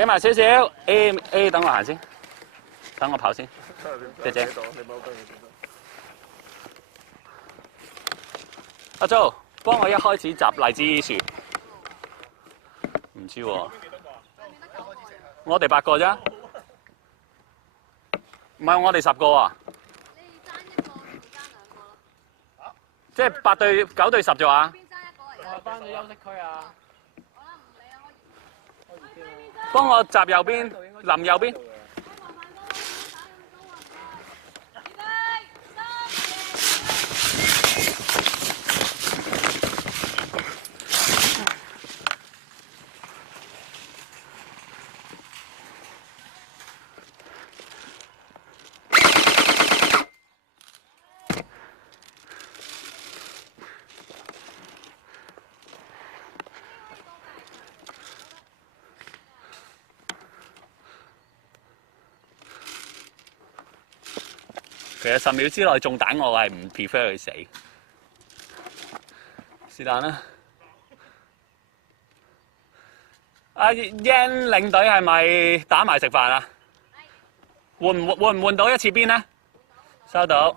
企埋少少 ，A 等我行先，等我跑先，姐姐。阿 Jo， 幫我一開始摘荔枝樹。唔知喎，我哋8個啫，唔係我哋10個啊。你爭1個，唔爭2個咯。即係8對9對10啫嘛。邊爭1個嚟㗎？我翻咗休息區啊。好啦，唔理啦，幫我閘右邊，臨右邊。其實10秒之內中彈，我係唔 prefer 佢死。是但啦。阿 Yan 領隊係咪打埋食飯啊？換唔換到一次邊呢？收到。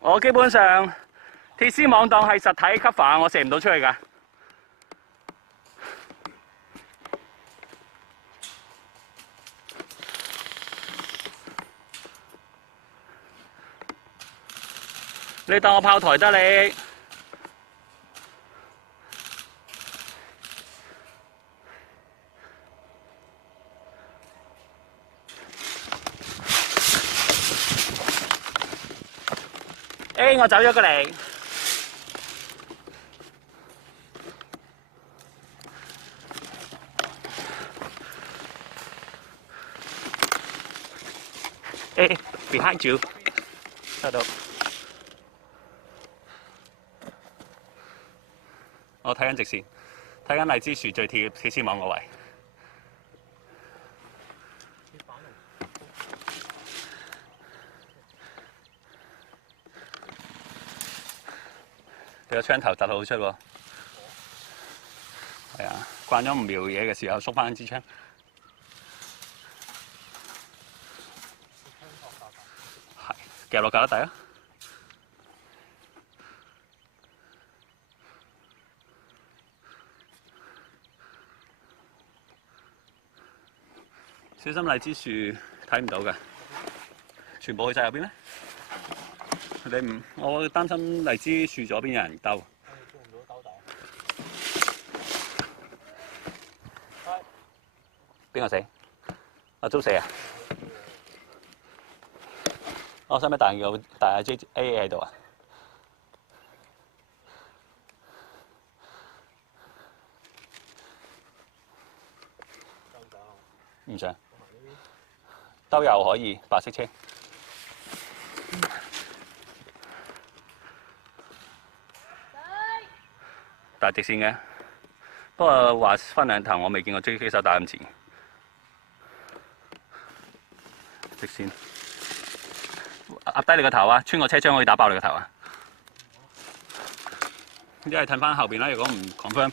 我基本上鐵絲網當係實體 cover， 我射唔到出去㗎。你當我炮台得你。我走咗過嚟。behind you， 收到。我睇緊直線，睇緊荔枝樹最貼鐵絲網個位。你個槍頭突好出喎，係啊，慣咗唔瞄嘢嘅時候，縮翻支槍。係夾落架底啊！小心荔枝樹睇唔到嘅，全部去晒入邊咩？你唔，我擔心荔枝樹左邊有人兜。邊個死？阿租死啊！我使唔使帶阿 JA 喺度啊？唔想。兜又可以，白色車。大直線嘅，不過話分兩頭，我未見過狙擊手打咁前。直線，壓低你個頭啊！穿個車窗可以打爆你個頭啊！一係褪翻後邊啦，如果唔 confirm。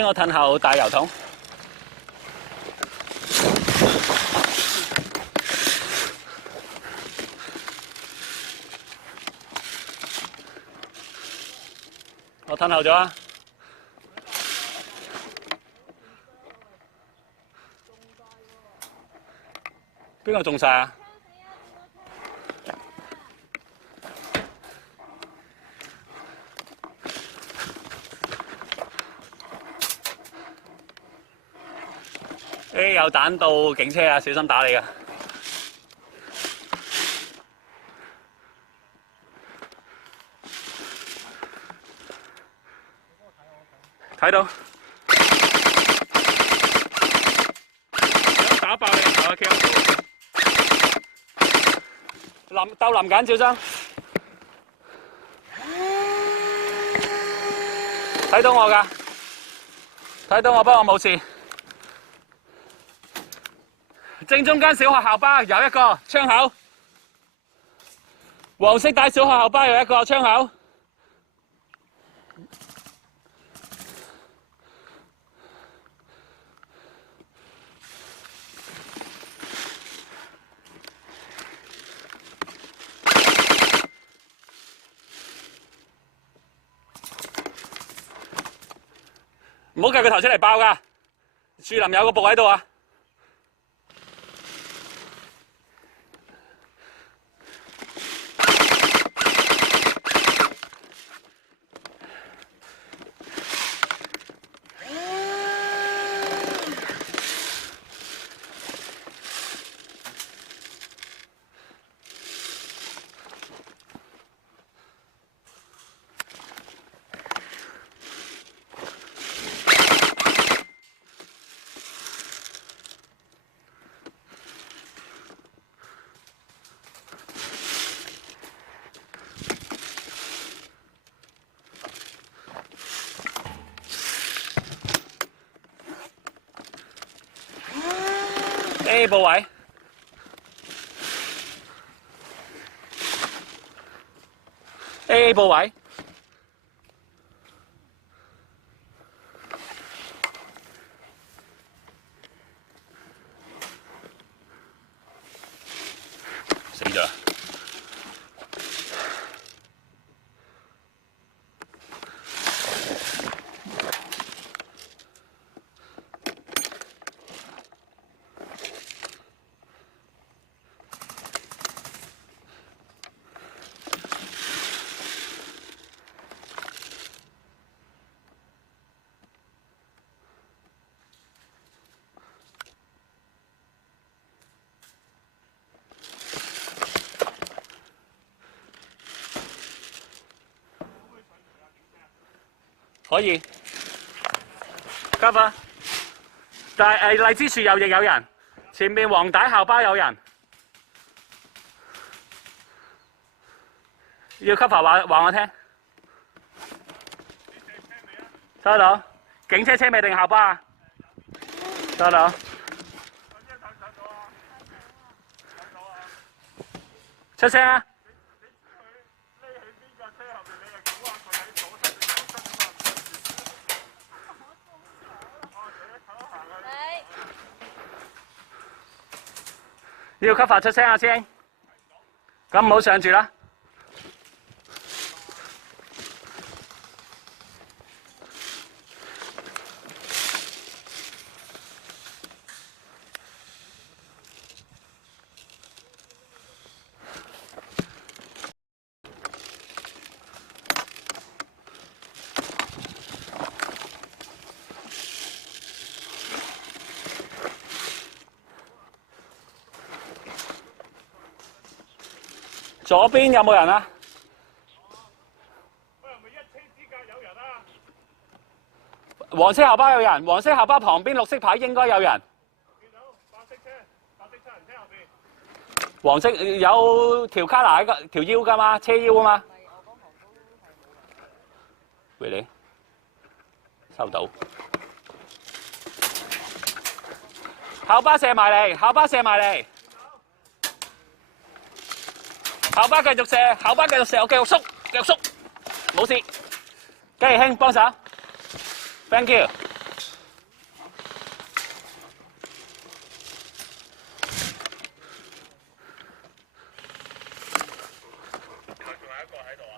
我褪後帶油桶。我褪後咗啊！邊個中晒啊？有彈到警車啊！小心打你㗎！睇到。啊 Q。淋緊，小心。睇到我㗎，睇到我，不過我冇事。正中間小學校巴有一個窗口，黃色帶小學校巴有一個窗口。唔好計佢頭出嚟爆㗎，樹林有個布喺度啊！A 部位，A 部位，死咗啦！可以，cover。但係荔枝樹右翼有人，前面黃帶校巴有人，要 cover 話我聽。收到，警車車尾定校巴啊？收到。出聲啊！要cover出聲啊先，咁唔好上住啦。左邊有冇人啊？喂，係咪一車之隔有人啊？黃色校巴有人，黃色校巴旁邊綠色牌應該有人。見到白色七人車後邊。黃色有條卡拿喺個條腰㗎嘛，車腰啊嘛。喂你，收到。校巴射埋嚟，校巴射埋嚟。校巴繼續射，校巴繼續射，我繼續縮，繼續縮，冇事。嘉義兄幫手 ，thank you。仲有一個喺度啊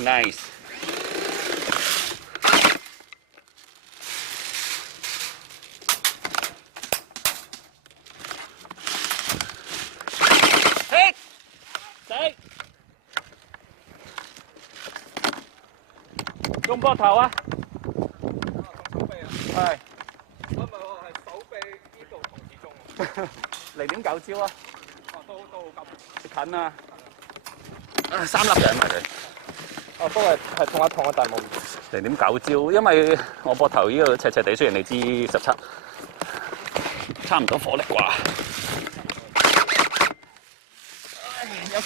！Nice。嘿，死！痛膊頭啊？係。唔係喎，係手臂呢度同時中。0.9招啊！都好近啊！3粒嘅咪佢。哦，都係痛一，但係冇。0.9招，因為我膊頭呢度赤赤地，雖然你知17，差唔多火力啩。唉，有